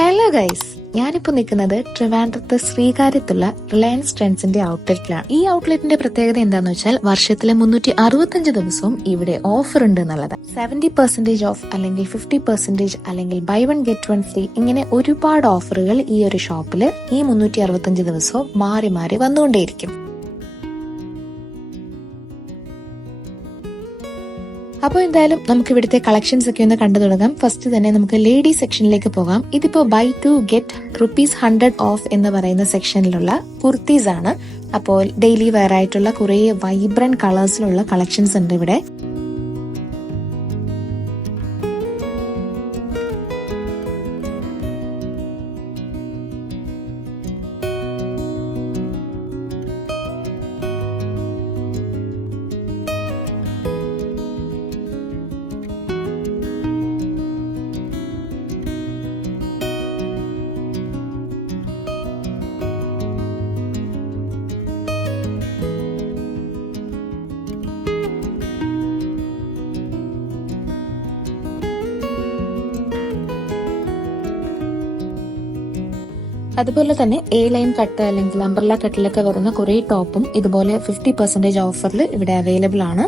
Hello guys, ഞാനിപ്പോൾ നിൽക്കുന്നത് ട്രിവാൻഡ്രത്ത് ശ്രീകാര്യത്തുള്ള റിലയൻസ് ട്രെൻഡ്സിന്റെ ഔട്ട്ലെറ്റിലാണ്. ഈ ഔട്ട്ലെറ്റിന്റെ പ്രത്യേകത എന്താണെന്ന് വെച്ചാൽ വർഷത്തിലെ 365 ദിവസവും ഇവിടെ ഓഫർ ഉണ്ട് എന്നുള്ളതാണ്. 70% ഓഫ് അല്ലെങ്കിൽ 50% അല്ലെങ്കിൽ buy one get one free, ഇങ്ങനെ ഒരുപാട് ഓഫറുകൾ ഈ ഒരു ഷോപ്പിൽ ഈ 365 ദിവസവും മാറി മാറി വന്നുകൊണ്ടേയിരിക്കും. അപ്പോൾ എന്തായാലും നമുക്ക് ഇവിടുത്തെ കളക്ഷൻസ് ഒക്കെ ഒന്ന് കണ്ടു തുടങ്ങാം. ഫസ്റ്റ് തന്നെ നമുക്ക് ലേഡി സെക്ഷനിലേക്ക് പോകാം. ഇതിപ്പോ ബൈ ടു ഗെറ്റ് ₹100 ഓഫ് എന്ന് പറയുന്ന സെക്ഷനിലുള്ള കുർത്തീസ് ആണ്. അപ്പോൾ ഡെയിലി വെയർ ആയിട്ടുള്ള കുറെ വൈബ്രന്റ് കളേഴ്സിലുള്ള കളക്ഷൻസ് ഉണ്ട് ഇവിടെ. അതുപോലെ തന്നെ എ ലൈൻ കട്ട് അല്ലെങ്കിൽ അംബ്രല്ല കട്ടിലൊക്കെ വരുന്ന കുറെ ടോപ്പും ഇതുപോലെ 50% ഓഫറിൽ ഇവിടെ അവൈലബിൾ ആണ്.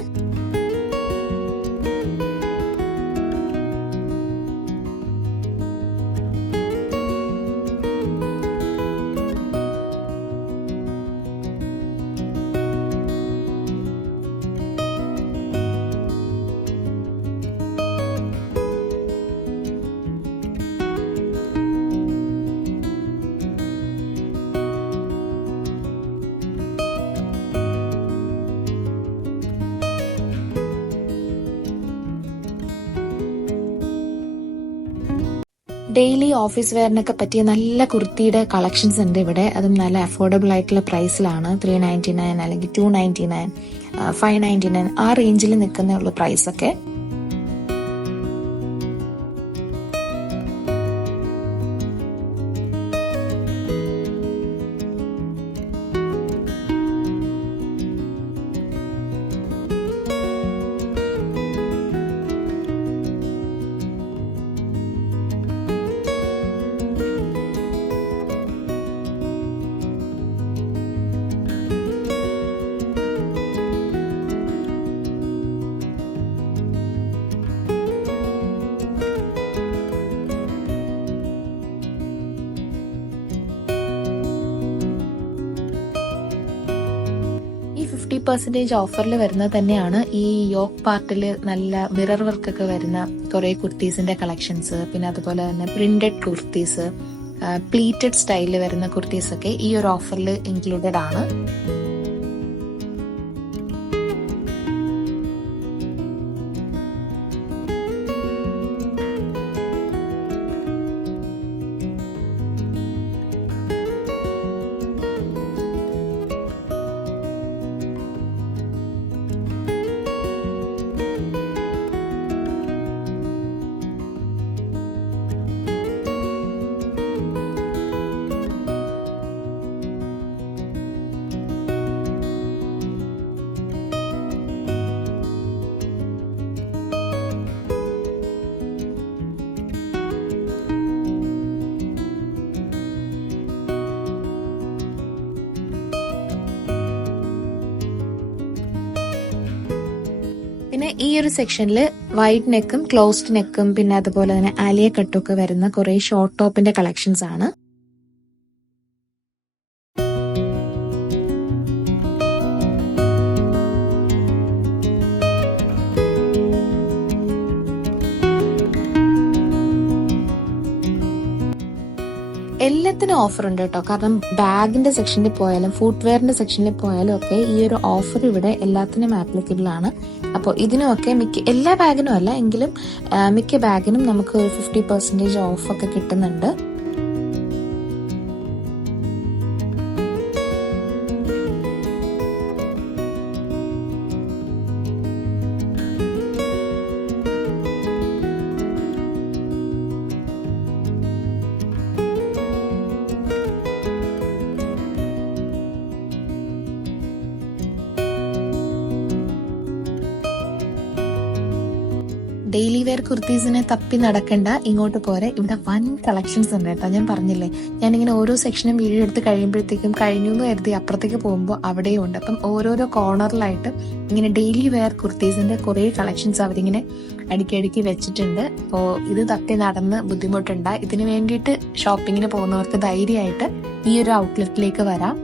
ഡെയിലി ഓഫീസ് വെയറിനൊക്കെ പറ്റിയ നല്ല കുർത്തിയുടെ കളക്ഷൻസ് ഉണ്ട് ഇവിടെ. അതും നല്ല അഫോർഡബിൾ ആയിട്ടുള്ള പ്രൈസിലാണ്. 399 അല്ലെങ്കിൽ 299, 599 ആ റേഞ്ചിൽ നിൽക്കുന്ന പ്രൈസ് ഒക്കെ. ഈ 50% ഓഫറിൽ വരുന്നത് തന്നെയാണ് ഈ യോക്ക് പാർട്ടിൽ നല്ല മിറർ വർക്ക് ഒക്കെ വരുന്ന കുറെ കുർത്തീസിന്റെ കളക്ഷൻസ്. പിന്നെ അതുപോലെ തന്നെ പ്രിന്റഡ് കുർത്തീസ്, പ്ലീറ്റഡ് സ്റ്റൈലിൽ വരുന്ന കുർത്തീസ് ഒക്കെ ഈ ഒരു ഓഫറിൽ ഇൻക്ലൂഡഡ് ആണ്. പിന്നെ ഈ ഒരു സെക്ഷനിൽ വൈഡ് നെക്കും ക്ലോസ്ഡ് നെക്കും പിന്നെ അതുപോലെ തന്നെ ആലിയ കട്ടൊക്കെ വരുന്ന കുറെ ഷോർട്ട് ടോപ്പിന്റെ കളക്ഷൻസ് ആണ്. എല്ലാത്തിനും ഓഫർ ഉണ്ട് കേട്ടോ. കാരണം ബാഗിന്റെ സെക്ഷനിൽ പോയാലും ഫുട്വെയറിന്റെ സെക്ഷനിൽ പോയാലും ഒക്കെ ഈ ഒരു ഓഫർ ഇവിടെ എല്ലാത്തിനും ആപ്ലിക്കബിൾ ആണ്. അപ്പോൾ ഇതിനുമൊക്കെ എല്ലാ ബാഗിനും അല്ല എങ്കിലും മിക്ക ബാഗിനും നമുക്ക് ഒരു 50% ഓഫ് ഒക്കെ കിട്ടുന്നുണ്ട്. ഡെയിലി ഡെയിലി വെയർ കുർത്തീസിനെ തപ്പി നടക്കണ്ട, ഇങ്ങോട്ട് പോരെ. ഇവിടെ വൻ കളക്ഷൻസ് ഉണ്ട് കേട്ടോ. ഞാൻ പറഞ്ഞില്ലേ, ഞാനിങ്ങനെ ഓരോ സെക്ഷനും വീഡിയോ എടുത്ത് കഴിയുമ്പോഴത്തേക്കും കഴിഞ്ഞു എന്ന് കരുതി അപ്പുറത്തേക്ക് പോകുമ്പോൾ അവിടെയും ഉണ്ട്. അപ്പം ഓരോരോ കോർണറിലായിട്ട് ഇങ്ങനെ ഡെയിലി വെയർ കുർത്തീസിന്റെ കുറെ കളക്ഷൻസ് അവരിങ്ങനെ അടുക്കി വെച്ചിട്ടുണ്ട്. അപ്പോൾ ഇത് തപ്പി നടന്ന് ബുദ്ധിമുട്ടുണ്ട്. ഇതിനു വേണ്ടിയിട്ട് ഷോപ്പിങ്ങിന് പോകുന്നവർക്ക് ധൈര്യമായിട്ട് ഈ ഒരു ഔട്ട്ലെറ്റിലേക്ക് വരാം.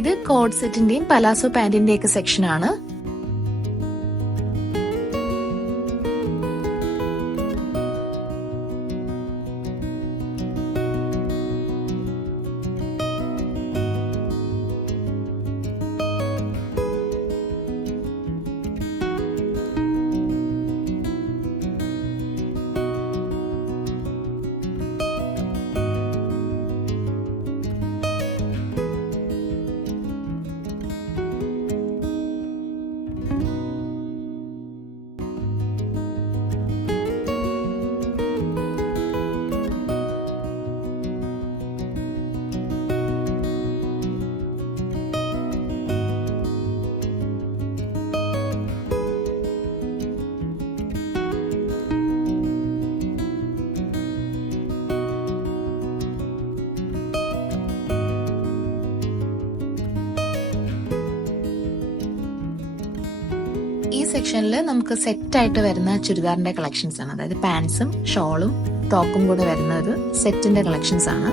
ഇത് കോഡ് സെറ്റിന്റെയും പലാസോ പാന്റിന്റെയും ഒക്കെ സെക്ഷൻ ആണ്. സെക്ഷനിൽ നമുക്ക് സെറ്റ് ആയിട്ട് വരുന്ന ചുരിദാറിന്റെ കളക്ഷൻസ് ആണ്. അതായത് പാൻസും ഷോളും ടോപ്പും കൂടെ വരുന്ന ഒരു സെറ്റിന്റെ കളക്ഷൻസ് ആണ്.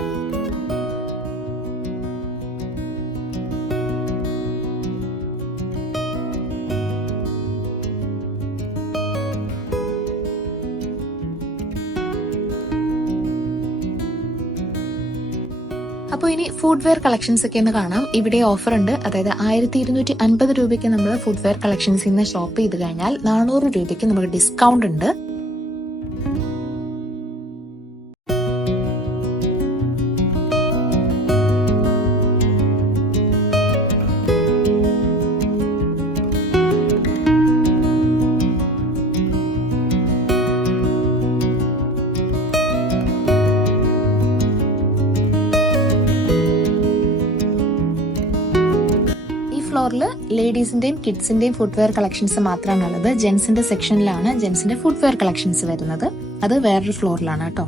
അപ്പോൾ ഇനി ഫുഡ്വെയർ കളക്ഷൻസ് ഒക്കെ ഒന്ന് കാണാം. ഇവിടെ ഓഫർ ഉണ്ട്. അതായത് 1250 രൂപയ്ക്ക് നമ്മൾ ഫുഡ്വെയർ കളക്ഷൻസിൽ നിന്ന് ഷോപ്പ് ചെയ്ത് കഴിഞ്ഞാൽ 400 രൂപയ്ക്ക് നമുക്ക് ഡിസ്കൗണ്ട് ഉണ്ട്. ഫ്ലോറിൽ ലേഡീസിന്റെയും കിഡ്സിന്റെയും ഫുട്വെയർ കളക്ഷൻസ് മാത്രമാണ് ഉള്ളത്. ജെന്റ്സിന്റെ സെക്ഷനിലാണ് ജെന്റ്സിന്റെ ഫുട്വെയർ കളക്ഷൻസ് വരുന്നത്. അത് വേറൊരു ഫ്ലോറിലാണ് കേട്ടോ.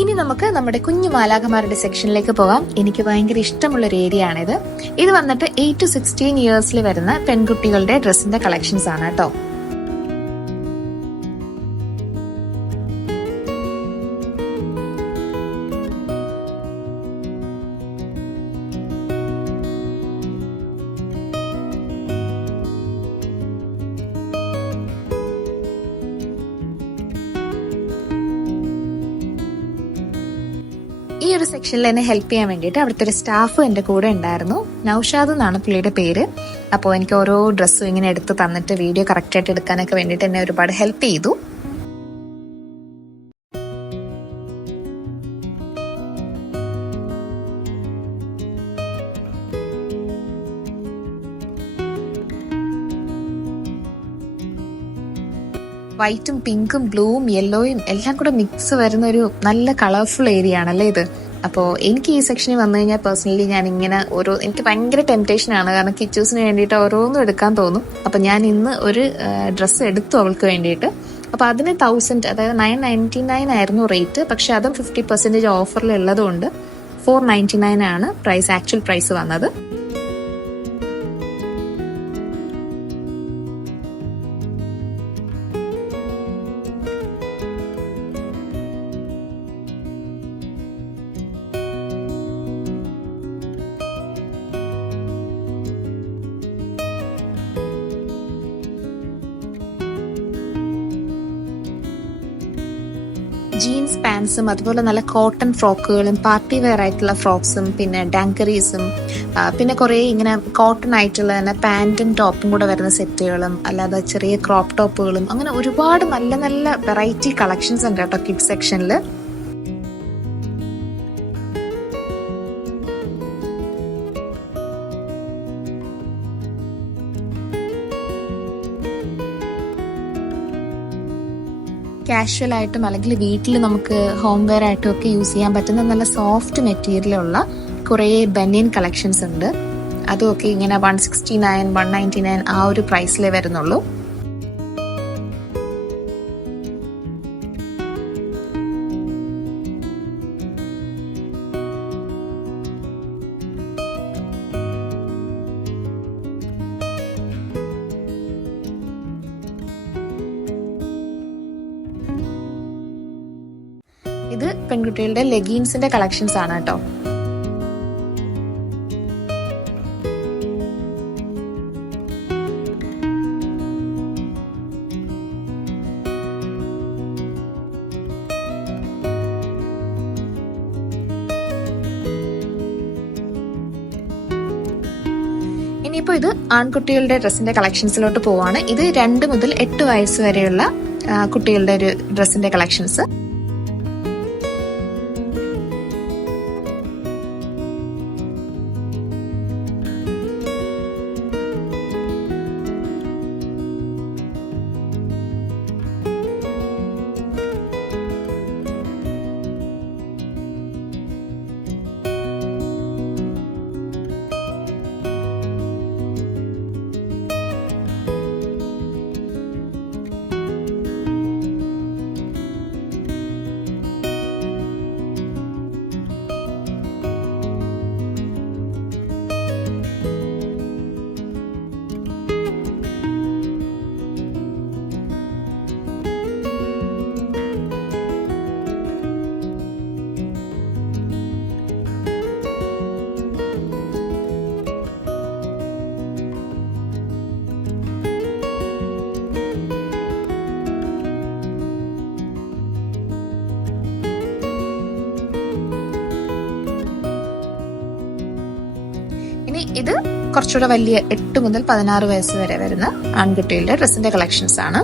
ഇനി നമുക്ക് നമ്മുടെ കുഞ്ഞു മാലാഖമാരുടെ സെക്ഷനിലേക്ക് പോകാം. എനിക്ക് ഭയങ്കര ഇഷ്ടമുള്ള ഒരു ഏരിയ ആണിത്. ഇത് വന്നിട്ട് 8 to 16 ഇയേഴ്സിൽ വരുന്ന പെൺകുട്ടികളുടെ ഡ്രസ്സിന്റെ കളക്ഷൻസ് ആണ് കേട്ടോ. ഈ ഒരു സെക്ഷനിൽ എന്നെ ഹെൽപ്പ് ചെയ്യാൻ വേണ്ടിയിട്ട് അവിടുത്തെ ഒരു സ്റ്റാഫ് എൻ്റെ കൂടെ ഉണ്ടായിരുന്നു. നൌഷാദ് എന്നാണ് പുള്ളിയുടെ പേര്. അപ്പോൾ എനിക്ക് ഓരോ ഡ്രസ്സും ഇങ്ങനെ എടുത്ത് തന്നിട്ട് വീഡിയോ കറക്റ്റായിട്ട് എടുക്കാനൊക്കെ വേണ്ടിയിട്ട് എന്നെ ഒരുപാട് ഹെൽപ്പ് ചെയ്തു. വൈറ്റും പിങ്കും ബ്ലൂവും യെല്ലോയും എല്ലാം കൂടെ മിക്സ് വരുന്ന ഒരു നല്ല കളർഫുൾ ഏരിയ ആണല്ലേ ഇത്. അപ്പോൾ എനിക്ക് ഈ സെക്ഷനിൽ വന്നു കഴിഞ്ഞാൽ പേഴ്സണലി ഞാൻ ഇങ്ങനെ എനിക്ക് ഭയങ്കര ടെംപ്റ്റേഷൻ ആണ്. കാരണം കിച്ചൂസിന് വേണ്ടിയിട്ട് ഓരോന്നും എടുക്കാൻ തോന്നും. അപ്പം ഞാൻ ഇന്ന് ഒരു ഡ്രസ്സ് എടുത്തു അവൾക്ക് വേണ്ടിയിട്ട്. അപ്പോൾ അതിന് 1000, അതായത് 999 ആയിരുന്നു റേറ്റ്. പക്ഷെ അതും 50% ഓഫറിൽ ഉള്ളതുകൊണ്ട് 499 ആണ് ആക്ച്വൽ പ്രൈസ് വന്നത്. ജീൻസ് പാൻസും അതുപോലെ നല്ല കോട്ടൺ ഫ്രോക്കുകളും പാർട്ടി വെയർ ആയിട്ടുള്ള ഫ്രോക്സും പിന്നെ ഡാങ്കറീസും പിന്നെ കുറേ ഇങ്ങനെ കോട്ടൺ ആയിട്ടുള്ള തന്നെ പാൻറ്റും ടോപ്പും കൂടെ വരുന്ന സെറ്റുകളും അല്ലാതെ ചെറിയ ക്രോപ്പ് ടോപ്പുകളും അങ്ങനെ ഒരുപാട് നല്ല നല്ല വെറൈറ്റി കളക്ഷൻസ് ഉണ്ട് കേട്ടോ കിഡ്സ് സെക്ഷനിൽ. കാഷ്വൽ ആയിട്ടും അല്ലെങ്കിൽ വീട്ടിൽ നമുക്ക് ഹോം വെയർ ആയിട്ടും ഒക്കെ യൂസ് ചെയ്യാൻ പറ്റുന്ന നല്ല സോഫ്റ്റ് മെറ്റീരിയലുള്ള കുറേ ബനിയൻ കളക്ഷൻസ് ഉണ്ട്. അതുമൊക്കെ ഇങ്ങനെ 169, 199 ആ ഒരു പ്രൈസിലേ വരുന്നുള്ളൂ. ഇത് പെൺകുട്ടികളുടെ ലെഗിൻസിന്റെ കളക്ഷൻസ് ആണ് കേട്ടോ. ഇനിയിപ്പോ ഇത് ആൺകുട്ടികളുടെ ഡ്രസ്സിന്റെ കളക്ഷൻസിലോട്ട് പോവാണ്. ഇത് 2 മുതൽ 8 വയസ്സ് വരെയുള്ള കുട്ടികളുടെ ഒരു ഡ്രസ്സിന്റെ കളക്ഷൻസ്. ഇനി ഇത് കുറച്ചുകൂടെ വലിയ 8 മുതൽ 16 വയസ്സ് വരെ വരുന്ന ആൺകുട്ടികളുടെ ഡ്രസ്സിന്റെ കളക്ഷൻസ് ആണ്.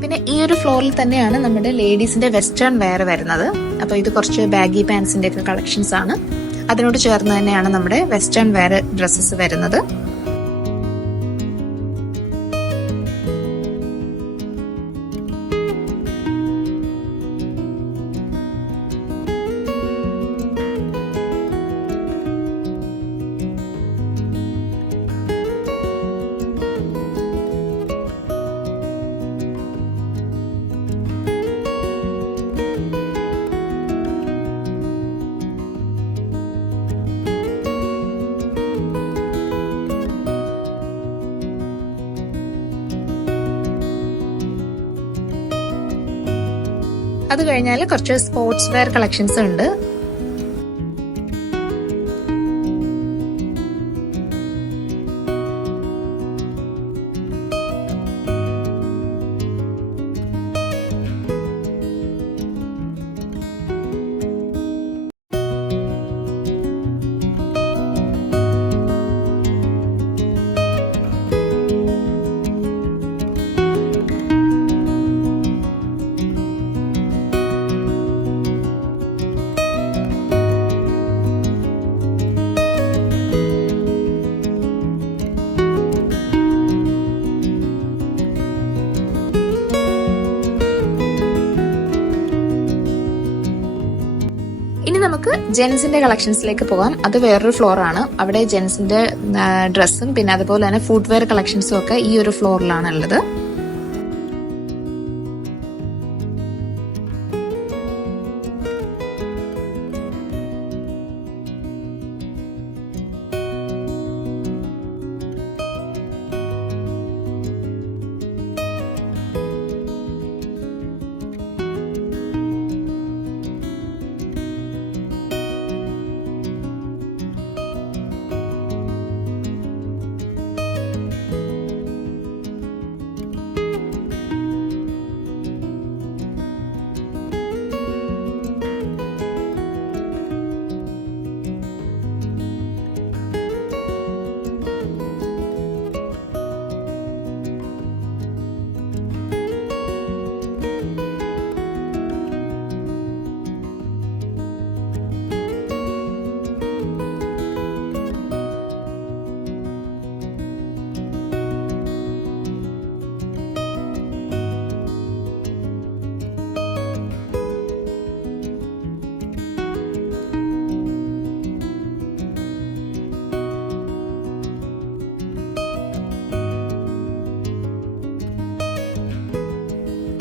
പിന്നെ ഈ ഒരു ഫ്ലോറിൽ തന്നെയാണ് നമ്മുടെ ലേഡീസിന്റെ വെസ്റ്റേൺ വെയർ വരുന്നത്. അപ്പോൾ ഇത് കുറച്ച് ബാഗി പാൻസിന്റെ ഒക്കെ കളക്ഷൻസ് ആണ്. അതിനോട് ചേർന്ന് തന്നെയാണ് നമ്മുടെ വെസ്റ്റേൺ വെയർ ഡ്രസ്സസ് വരുന്നത്. അത് കഴിഞ്ഞാൽ കുറച്ച് സ്പോർട്സ് വെയർ കളക്ഷൻസ് ഉണ്ട്. ഇനി നമുക്ക് ജെൻസിന്റെ കളക്ഷൻസിലേക്ക് പോകാം. അത് വേറൊരു ഫ്ലോർ ആണ്. അവിടെ ജെൻസിന്റെ ഡ്രസ്സും പിന്നെ അതുപോലെ തന്നെ ഫുട്വെയർ കളക്ഷൻസും ഒക്കെ ഈ ഒരു ഫ്ലോറിലാണ് ഉള്ളത്.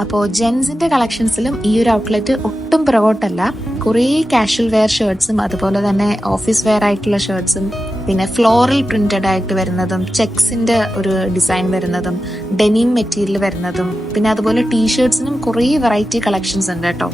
അപ്പോൾ ജെൻസിന്റെ കളക്ഷൻസിലും ഈ ഒരു ഔട്ട്ലെറ്റ് ഒട്ടും പുറകോട്ടല്ല. കുറേ കാഷ്വൽ വെയർ ഷർട്ട്സും അതുപോലെ തന്നെ ഓഫീസ് വെയർ ആയിട്ടുള്ള ഷർട്ട്സും പിന്നെ ഫ്ലോറൽ പ്രിന്റഡ് ആയിട്ട് വരുന്നതും ചെക്സിന്റെ ഒരു ഡിസൈൻ വരുന്നതും ഡെനിം മെറ്റീരിയൽ വരുന്നതും പിന്നെ അതുപോലെ ടീഷർട്സിനും കുറേ വെറൈറ്റി കളക്ഷൻസ് ഉണ്ട് കേട്ടോ.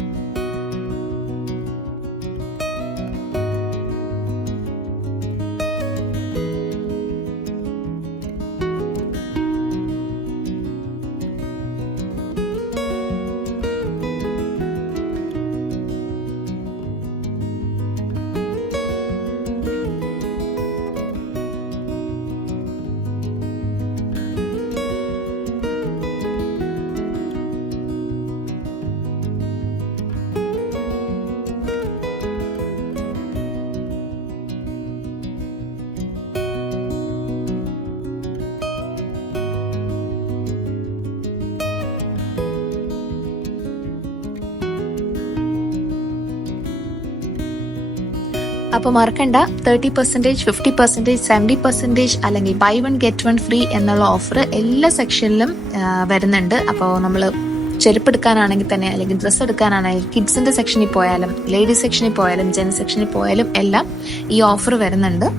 അപ്പൊ മറക്കണ്ട, 30%, 50%, 70% അല്ലെങ്കിൽ ബൈ 1 ഗെറ്റ് 1 ഫ്രീ എന്നുള്ള ഓഫർ എല്ലാ സെക്ഷനിലും വരുന്നുണ്ട്. അപ്പോൾ നമ്മൾ ചെരുപ്പ് എടുക്കാനാണെങ്കിൽ തന്നെ അല്ലെങ്കിൽ ഡ്രസ്സ് എടുക്കാനാണെങ്കിൽ കിഡ്സിന്റെ സെക്ഷനിൽ പോയാലും ലേഡീസ് സെക്ഷനിൽ പോയാലും ജെൻസ് സെക്ഷനിൽ പോയാലും എല്ലാം ഈ ഓഫർ വരുന്നുണ്ട്.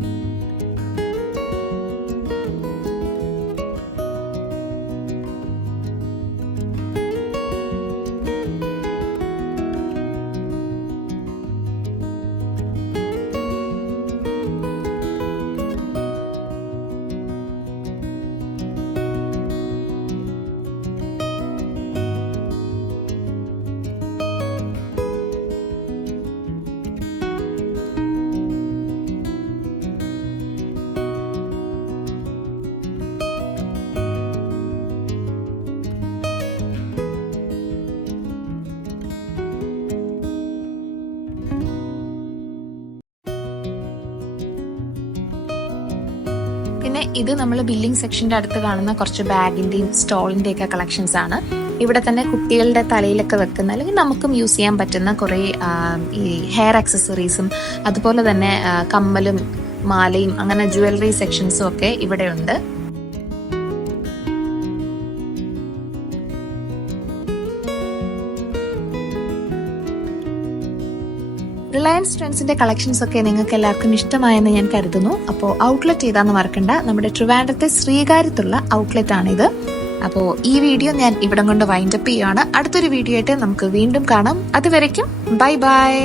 പിന്നെ ഇത് നമ്മൾ ബില്ലിംഗ് സെക്ഷന്റെ അടുത്ത് കാണുന്ന കുറച്ച് ബാഗിന്റെയും സ്റ്റോളിന്റെ ഒക്കെ കളക്ഷൻസ് ആണ്. ഇവിടെ തന്നെ കുട്ടികളുടെ തലയിലൊക്കെ വെക്കുന്ന അല്ലെങ്കിൽ നമുക്കും യൂസ് ചെയ്യാൻ പറ്റുന്ന കുറെ ഈ ഹെയർ ആക്സസറീസും അതുപോലെ തന്നെ കമ്മലും മാലയും അങ്ങനെ ജ്വല്ലറി സെക്ഷൻസും ഒക്കെ ഇവിടെ ഉണ്ട്. റിലയൻസ് ട്രെൻഡ്സിന്റെ കളക്ഷൻസ് ഒക്കെ നിങ്ങൾക്ക് എല്ലാവർക്കും ഇഷ്ടമായെന്ന് ഞാൻ കരുതുന്നു. അപ്പോൾ ഔട്ട്ലെറ്റ് ഏതാന്ന് മറക്കണ്ട, നമ്മുടെ ട്രിവാൻഡ്രത്തെ ശ്രീകാര്യത്തുള്ള ഔട്ട്ലെറ്റ് ആണിത്. അപ്പോൾ ഈ വീഡിയോ ഞാൻ ഇവിടം കൊണ്ട് വൈൻഡപ്പ് ചെയ്യുകയാണ്. അടുത്തൊരു വീഡിയോ ആയിട്ട് നമുക്ക് വീണ്ടും കാണാം. അതുവരയ്ക്കും ബൈ ബൈ.